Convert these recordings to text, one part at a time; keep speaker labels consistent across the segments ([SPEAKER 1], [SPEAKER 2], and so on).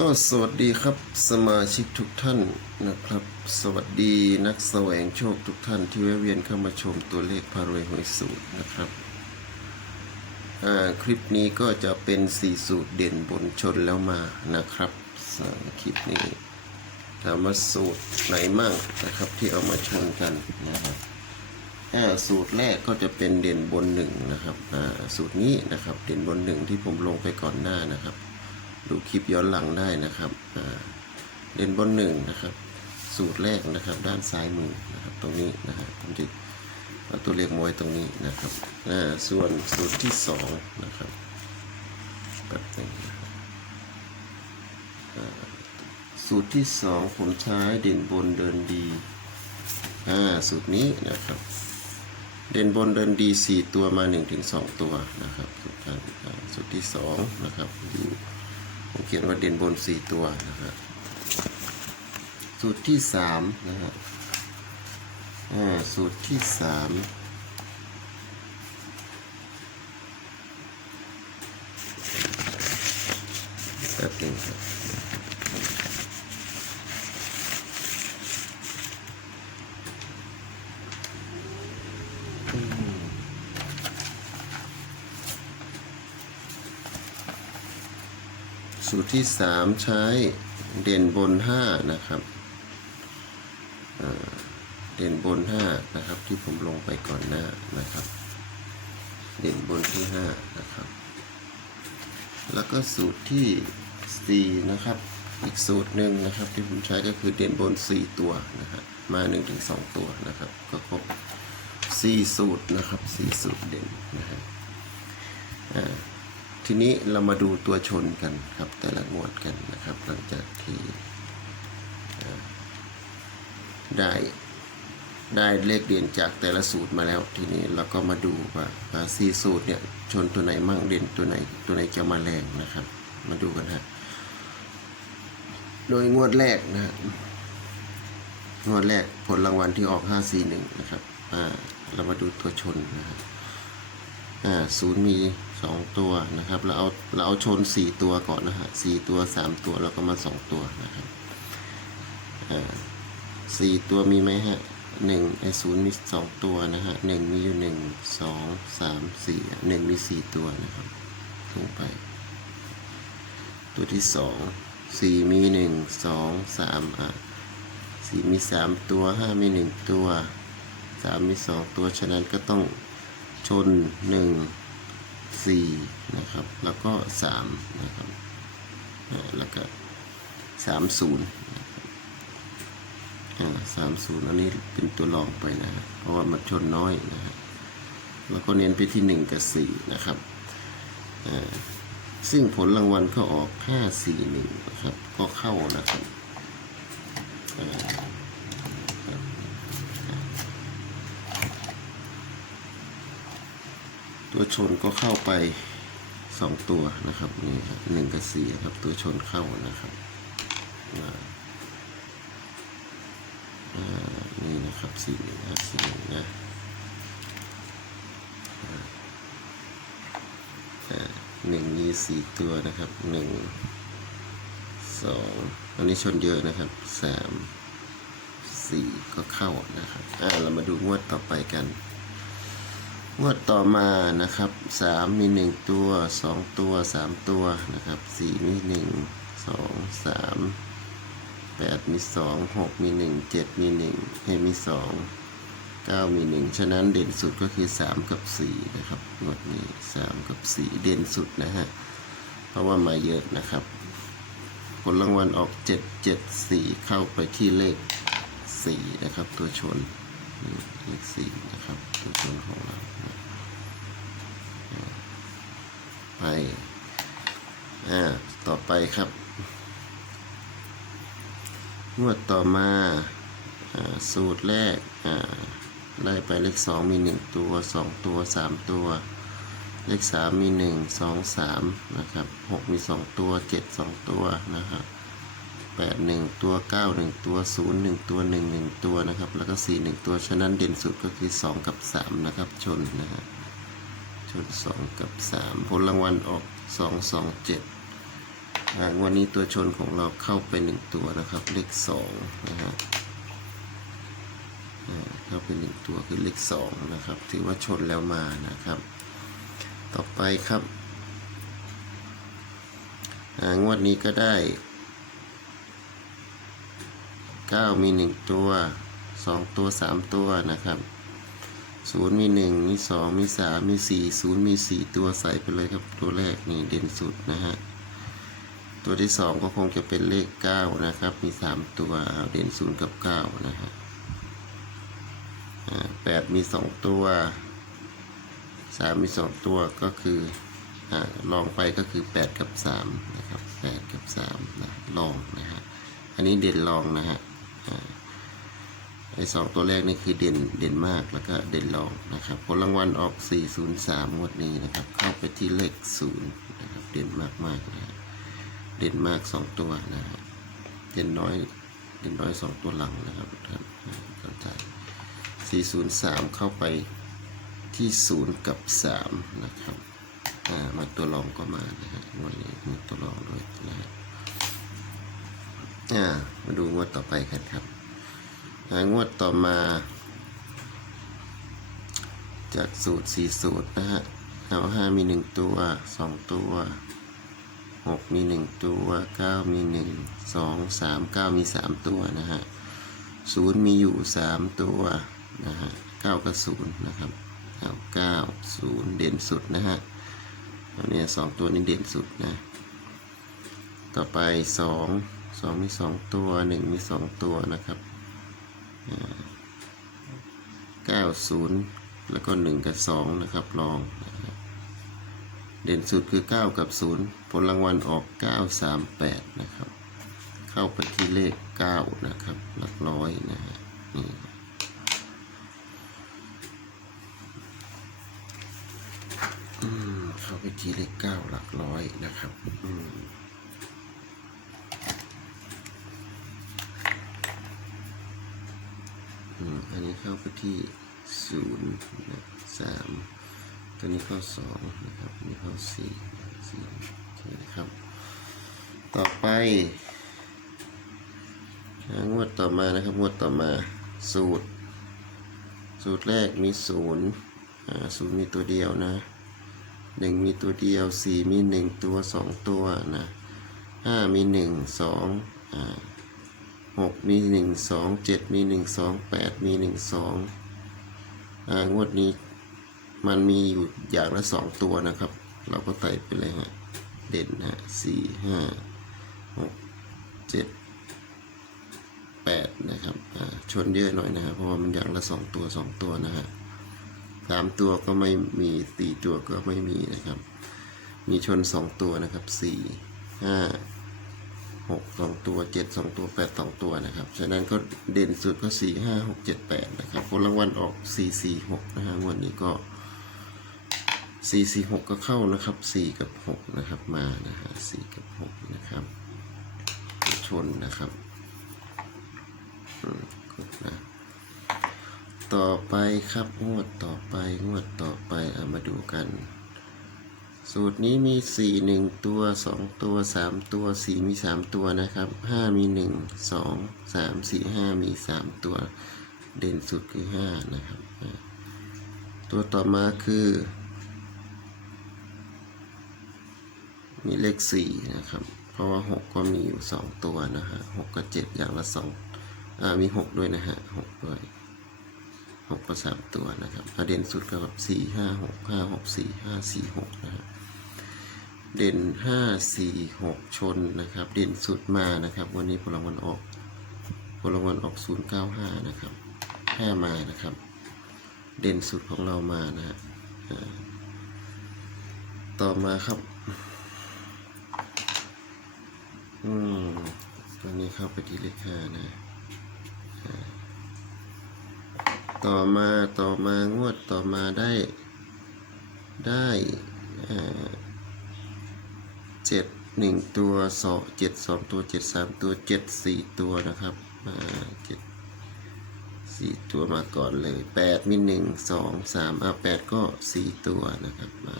[SPEAKER 1] ก็สวัสดีครับสมาชิกทุกท่านนะครับ สวัสดีนักแสวงโชคทุกท่านที่แวะเวียนเข้ามาชมตัวเลขพารวยหวยสูตรนะครับคลิปนี้ก็จะเป็นสี่สูตรเด่นบนชนแล้วมานะครับสคลิปนี้ถามว่าสูตรไหนมั่งนะครับที่เอามาชนกันนะครับสูตรแรกก็จะเป็นเด่นบนหนึ่งนะครับสูตรนี้นะครับเด่นบนหนึ่งที่ผมลงไปก่อนหน้านะครับ ดูคลิปย้อนหลังได้นะครับเด่นบนหนึ่งนะครับ สูตรแรกนะครับ ด้านซ้ายมือนะครับ ตรงนี้นะครับผมจะเอาตัวเลขมว้ตรงนี้นะครับส่วนสูตรที่สองนะครับแบบหนึ่งสูตรที่สองผมใช้เด่นบนเดินดีสูตรนี้นะครับเด่นบนเดินดีสี่ตัวมาหนึ่งถึงสองตัวนะครับสุดท้ายอ่าสูตรที่สองนะครับอยู่ เขียนว่าเด่นบนสี่ตัวนะครับสูตรที่สามนะฮะอ่าสูตรที่สามแป๊บนึงครับ สูตรที่สามใช้เด่นบนห้านะครับ เด่นบนห้านะครับ ที่ผมลงไปก่อนหน้านะครับ เด่นบนที่ห้านะครับ แล้วก็สูตรที่สี่นะครับ อีกสูตรหนึ่งนะครับ ที่ผมใช้ก็คือเด่นบนสี่ตัวนะครับมาหนึ่งถึงสองตัวนะครับ ก็ครบสี่สูตรนะครับสี่สูตรเด่นนะครับอ่า ทีนี้เรามาดูตัวชนกันครับ แต่ละงวดกันนะครับ หลังจากที่ได้ได้เลขเด่นจากแต่ละสูตรมาแล้ว ทีนี้เราก็มาดูว่าสี่สูตรเนี่ยชนตัวไหนมั่งเด่นตัวไหนตัวไหนจะมาแรงนะครับ มาดูกันฮะโดยงวดแรกนะฮะงวดแรกผลรางวัลที่ออก 541 นะครับ อ่า เรามาดูตัวชนนะครับอ่าศูนย์มี สองตัวนะครับเราเอาเราเอาชนสี่ตัวก่อนนะฮะสี่ตัวสามตัวแล้วก็มาสองตัวนะครับสี่ตัวมีไหมฮะหนึ่งไอศูนย์มีสองตัวนะฮะหนึ่งมีอยู่หนึ่งสองสามสี่หนึ่งมีสี่ตัวนะครับลงไป ตัวที่สองสี่มีหนึ่งสองสามอะสี่มีสามตัวห้ามีหนึ่งตัวสามมีสองตัวฉะนั้นก็ต้องชนหนึ่ง สี่นะครับ แล้วก็สามนะครับแล้วก็สามศูนย์สามศูนย์อันนี้เป็นตัวรองไปนะ เพราะว่ามันชนน้อยนะฮะแล้วก็เน้นไปที่หนึ่งกับสี่นะครับอ่าซึ่งผลรางวัลก็ออก 541นะครับ ก็เข้านะครับอ่าครับ ตัวชนก็เข้าไป 2 ตัวนะครับนี่ครับหนึ่งกับสี่ครับตัวชนเข้านะครับนี่นะครับสี่หนึ่งสี่หนึ่งนะหนึ่งมีสี่ตัวนะครับหนึ่งสองอันนี้ชนเยอะนะครับสามสี่ก็เข้านะครับอ่าเรามาดูงวดต่อไปกัน งวดต่อมานะครับสามมีหนึ่งตัวสองตัวสามตัวนะครับสี่มีหนึ่งสองสามแปดมีสองหกมีหนึ่งเจ็ดมีหนึ่งให้มีสองเก้ามีหนึ่งฉะนั้นเด่นสุดก็คือสามกับสี่นะครับงวดนี้สามกับสี่เด่นสุดนะฮะเพราะว่ามาเยอะนะครับ ผลรางวัลออกเจ็ดเจ็ดสี่เข้าไปที่เลขสี่นะครับ ตัวชน เลขสี่นะครับตัวชนของเราไปอ่าต่อไปครับงวดต่อมาอสูตรแรกไล่ไปเลขสองมีหนึ่งตัวสองตัวสามตัว เลขสามมีหนึ่งสองสามนะครับหกมีสองตัวเจ็ดสองตัวนะครับ แปดหนึ่งตัวเก้าหนึ่งตัวศูนย์หนึ่งตัวหนึ่งหนึ่งตัวนะครับ แล้วก็สี่หนึ่งตัว ฉะนั้นเด่นสุดก็คือสองกับสามนะครับ ชนนะฮะชนสองกับสามผลรางวัลออกสองสองเจ็ดอ่างวันนี้ตัวชนของเราเข้าไปหนึ่งตัวนะครับ เลขสองนะฮะอ่าเข้าไปหนึ่งตัวคือเลขสองนะครับ ถือว่าชนแล้วมานะครับ ต่อไปครับอ่างวดนี้ก็ได้ เก้ามีหนึ่งตัวสองตัวสามตัวนะครับศูนย์มีหนึ่งมีสองมีสามมีสี่ศูนย์มีสี่ตัวใส่ไปเลยครับ ตัวแรกนี่เด่นสุดนะฮะ ตัวที่สองก็คงจะเป็นเลขเก้านะครับ มีสามตัวเด่นศูนย์กับเก้านะฮะแปดมีสองตัวสามมีสองตัวก็คืออลองไปก็คือแปดกับสามนะครับแปดกับสามนะ ลองนะฮะ อันนี้เด่นลองนะฮะ ไอ้สองตัวแรกนี่คือเด่นเด่นมากแล้วก็เด่นรองนะครับผลรางวัลออก 403งวดนี้นะครับ เข้าไปที่เลขศูนย์นะครับเด่นมากๆนะฮะเด่นมากสองตัวนะฮะเด่นน้อยเด่นน้อยสองตัวหลังนะครับท่านเข้าใจสี่ศูนย์สามเข้าไปที่ศูนย์กับสามนะครับอ่ามาตัวรองก็มานะฮะงวันนี้มีตัวรองด้วยนะฮะ อ่ามาดูงวดต่อไปกันครับงวดต่อมา จากสูตรสี่สูตรนะฮะเอาห้ามีหนึ่งตัวสองตัวหกมีหนึ่งตัวเก้ามีหนึ่งสองสามเก้ามีสามตัวนะฮะศูนย์มีอยู่สามตัวนะฮะเก้ากับศูนย์นะครับเอาเก้าศูนย์เด่นสุดนะฮะอันนี้สองตัวนี้เด่นสุดนะ ต่อไปสอง องมีสองตัวหนึ่งมีสองตัวนะครับเก้าศูนย์แล้วก็หนึ่งกับสองนะครับลองเด่นสุดคือ 9 กับ 0 ผลรางวัลออก 938 นะครับ เข้าไปที่เลข 9 นะครับ หลักร้อยนะฮะนี่เข้าไปที่เลข 9 หลักร้อยนะครับ อืม อันนี้เข้าไปที่0นะ3ตัวนี้เข้อสองนะครับอันนี่ข้อสี่สี่โอเคนะครับ ต่อไปงวดต่อมานะครับงวดต่อมาสูตร สูตรแรกมีศูนย์ศูนย์มีตัวเดียวนะหนึ่งมีตัวเดียวสี่มีหนึ่งตัวสองตัวนะห้ามีหนึ่งสองอ่า หกมีหนึ่งสองเจ็ดมีหนึ่งสองแปดมีหนึ่งสองอ่างวดนี้มันมีอยู่อย่างละสองตัวนะครับ เราก็ใส่ไปเลยฮะ เด่นฮะสี่ห้าหกเจ็ดแปดนะครับชนเยอะหน่อยนะครับเพราะว่ามันอย่างละสองตัวสองตัวนะฮะสามตัวก็ไม่มีสี่ตัวก็ไม่มีนะครับ มีชนสองตัวนะครับสี่ห้า หกสองตัวเจ็ดสองตัวแปดสองตัวนะครับฉะนั้นก็เด่นสุดก็สี่ห้าหกเจ็ดแปดนะครับผลรางวัลออกสี่สี่หกนะฮะวันนี้ก็สี่สี่หกก็เข้านะครับสี่กับหกนะครับมานะฮะสี่กับหกนะครับชนนะครับกดนะต่อไปครับงวดต่อไปงวดต่อไปเอามาดูกัน สูตรนี้มีสี่หนึ่งตัวสองตัวสามตัวสี่มีสามตัวนะครับห้ามีหนึ่งสองสามสี่ห้ามีสามตัว เด่นสุดคือห้านะครับ ตัวต่อมาคือ มีเลขสี่นะครับ เพราะว่าหกก็มีอยู่สองตัวนะฮะหกกับเจ็ดอย่างละสองอ่า มีหกด้วยนะฮะหกด้วยหกก็สามตัวนะครับประเด็นสุดก็แบบสี่ห้าหกห้าหกสี่ห้าสี่หกนะฮะ เด่นห้าสี่หกชนนะครับ เด่นสุดมานะครับ วันนี้พลวันออกพลวันออกศูนย์เก้าห้านะครับห้ามานะครับ เด่นสุดของเรามานะฮะต่อมาครับ อืมตัวนี้เข้าไปที่เลขห้านะต่อมาต่อมางวดต่อมาได้ได้อ่า เจ็ดหนึ่งตัวสองเจ็ดสองตัวเจ็ดสามตัวเจ็ดสี่ตัวนะครับอ่าเจ็ดสี่ตัวมาก่อนเลยแปดมีหนึ่งสองสามอ่าแปดก็สี่ตัวนะครับมา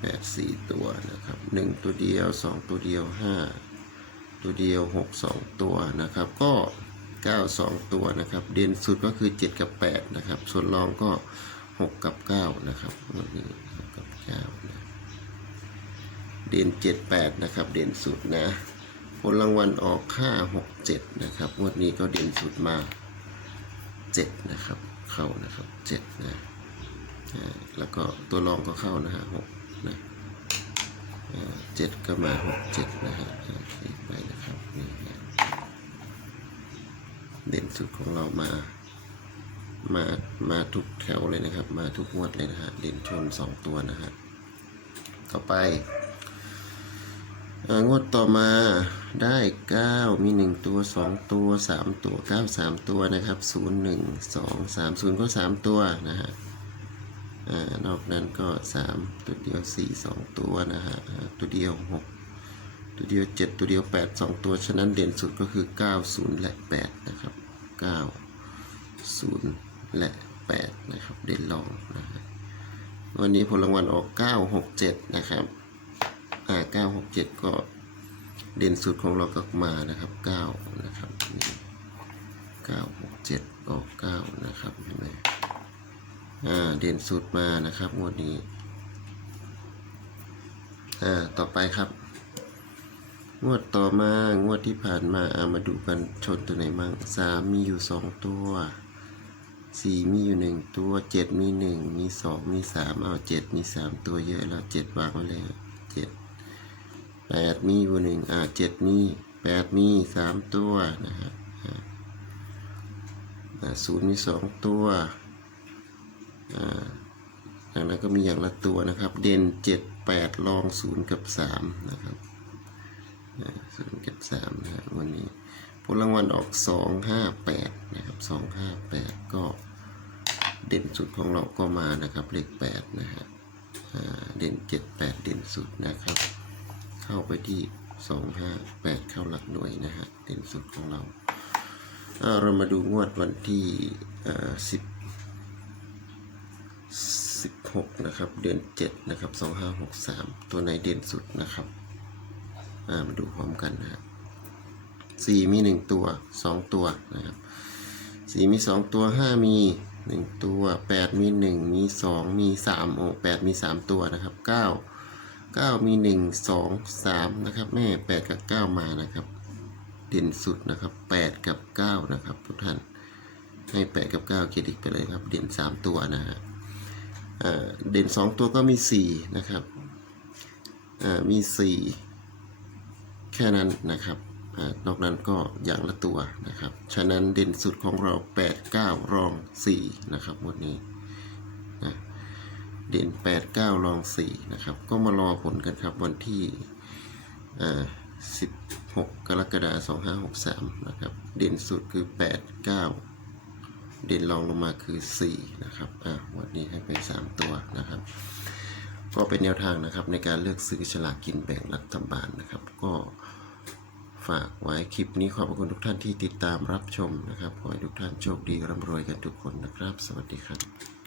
[SPEAKER 1] แปดสี่ตัวนะครับหนึ่งตัวเดียวสองตัวเดียวห้าตัวเดียวหกสองตัวนะครับ ก็เก้าสองตัวนะครับ เด่นสุดก็คือเจ็ดกับแปดนะครับ ส่วนรองก็หกกับเก้านะครับวันนี้หกกับเก้านะ เด่นเจ็ดแปดนะครับ เด่นสุดนะ ผลรางวัลออกห้าหกเจ็ดนะครับงวดนี้ก็เด่นสุดมาเจ็ดนะครับ เข้านะครับเจ็ดนะแล้วก็ตัวรองก็เข้านะฮะหกนะเจ็ดก็มาหกเจ็ดนะฮะอ่าคลิกไปนะครับนี่นะเด่นสุดของเรามามามาทุกแถวเลยนะครับ มาทุกงวดเลยนะฮะเด่นชนสองตัวนะฮะต่อไป งวดต่อมาได้เก้ามีหนึ่งตัวสองตัวสามตัวเก้าสามตัวนะครับศูนย์หนึ่งสองสามศูนย์ก็สามตัวนะฮะอ่านอกนั้นก็สามตัวเดียวสี่สองตัวนะฮะตัวเดียวหกตัวเดียวเจ็ดตัวเดียวแปดสองตัว ฉะนั้นเด่นสุดก็คือเก้าศูนย์และแปดนะครับเก้าศูนย์และแปดนะครับ เด่นรองนะฮะวันนี้ผลรางวัลออกเก้าหกเจ็ดนะครับาเก้าหกเจ็ดก็เด่นสุดของเราก็มานะครับเก้านะครับนี่เก้าหกเจ็ดออกเก้านะครับเห็นไหมอ่าเด่นสุดมานะครับงวดนี้อ่าต่อไปครับ งวดต่อมางวดที่ผ่านมาเอามาดูกันชนตัวไหนมั่งสามมีอยู่สองตัวสี่มีอยู่หนึ่งตัวเจ็ดมีหนึ่งมีสองมีสามเอาเจ็ดมีสามตัวเยอะแล้วเจ็ดวางไว้เลยเจ็ด แปดมีอยู่หนึ่งอ่าเจ็ดมีแปดมีสามตัวนะฮะศูนย์มีสองตัวอ่าอย่างนั้นก็มีอย่างละตัวนะครับ เด่นเจ็ดแปดลองศูนย์กับสามนะครับศูนย์กับสามนะฮะวันนี้ผลรางวัลออกสองห้าแปดนะครับสองห้าแปดก็เด่นสุดของเราก็มานะครับเลขแปดนะฮะเด่นเจ็ดแปดเด่นสุดนะครับ เข้าไปที่สองห้าแปดเข้าหลักหน่วยนะฮะเด่นสุดของเราอ่าเรามาดูงวดวันที่สิบสิบหกนะครับ เดือนเจ็ดนะครับสองห้าหกสามตัวไหนเด่นสุดนะครับามาดูพร้อมกันนะครับสี่มีหนึ่งตัวสองตัวนะครับสี่มีสองตัวห้ามีหนึ่งตัวแปดมีหนึ่งมีสองมีสามโอ้แปดมีสามตัวนะครับเก้า เก้ามีหนึ่งสองสามนะครับ แม่แปดกับเก้ามานะครับ เด่นสุดนะครับแปดกับเก้านะครับ ทุกท่าน ให้แปดกับเก้าเครดิตไปเลยครับ เด่นสามตัวนะฮะเด่นสองตัวก็มีสี่นะครับมีสี่แค่นั้นนะครับอนอกนั้นก็อย่างละตัวนะครับ ฉะนั้นเด่นสุดของเรา 8 9 รอง 4 นะครับหมดนี้ เด่น8 9รอง4นะครับ ก็มารอผลกันครับวันที่อ่า16กรกฎาคม2563 นะครับ เด่นสุดคือ 8 9 เด่นรองลงมาคือ 4 นะครับ อ่าวันนี้ให้ไป 3 ตัวนะครับ ก็เป็นแนวทางนะครับในการเลือกซื้อฉลากกินแบ่งรัฐบาลนะครับ ก็ฝากไว้คลิปนี้ขอบคุณทุกท่านที่ติดตามรับชมนะครับ ขอให้ทุกท่านโชคดีร่ำรวยกันทุกคนนะครับ สวัสดีครับ